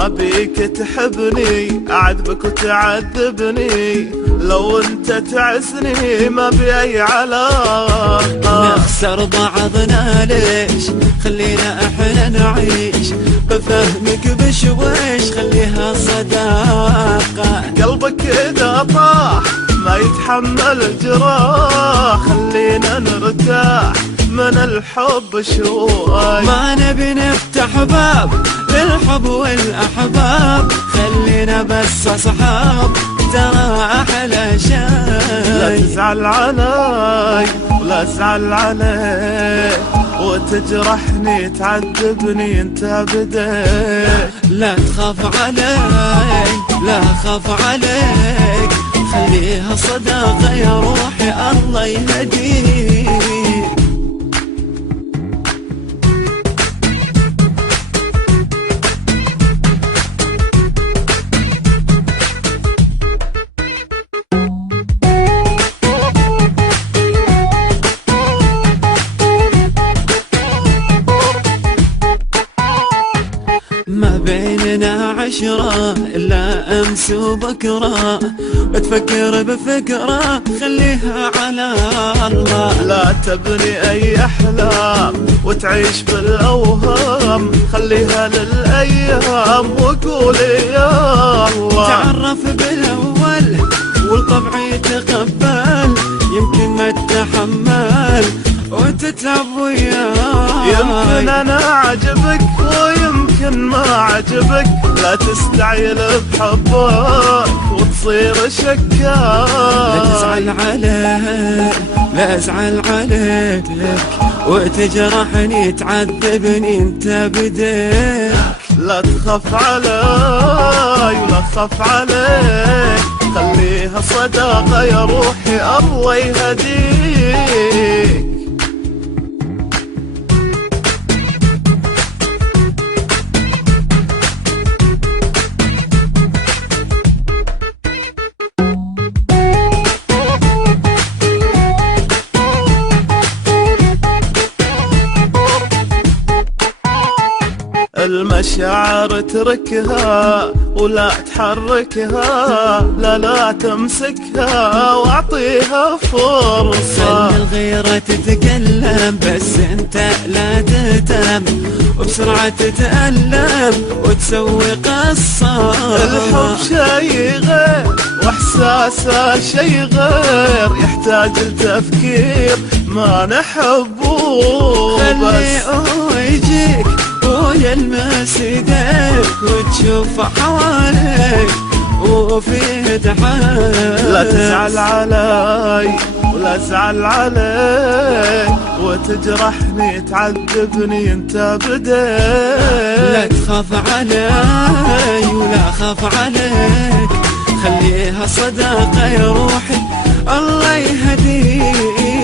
ما بيك تحبني أعذبك وتعذبني، لو انت تعزني ما بي أي علاقة. نخسر بعضنا ليش؟ خلينا احنا نعيش بفهمك بشويش، خليها صداقة. قلبك إذا طاح ما يتحمل الجراح، خلينا نرتاح من الحب شوي. ما نبي نفتح باب للحب والأحباب، خلينا بس أصحاب ترى أحلى شيء. لا تزعل علي ولا أزعل عليك، وتجرحني تعذبني انت بديك. لا تخاف علي لا خاف عليك، خليها صداقة يا روحي الله يهديك. ما بيننا عشرة إلا أمس وبكرة، بتفكر بفكرة خليها على الله. لا تبني أي أحلام وتعيش بالأوهام، خليها للأيام وقولي يا الله. تعرف بالأول والطبع يتقبل، يمكن ما تتحمل وتتعب وياي. يمكن أنا عجبك ويمكن ما عجبك، لا تستعجل بحبك وتصير شكاك. لا تزعل عليك لا أزعل عليك، وتجرحني تعذبني انت بديك. لا تخاف علي ولا تخاف عليك، خليها صداقة يا روحي الله يهديك. المشاعر اتركها ولا تحركها، لا تمسكها واعطيها فرصة. خلي الغيرة تتكلم بس انت لا تهتم، وبسرعة تتألم وتسوي قصة. الحب شي غير واحساسه شي غير، يحتاج لتفكير ما نحبه بس. خليه هو يجيك ويلمس ايديك وتشوف حواليك وفيه تحال. لا تزعل علي ولا ازعل عليك، وتجرحني تعذبني انت بديك. لا تخاف علي ولا اخاف عليك، خليها صداقة يا روحي الله يهديك.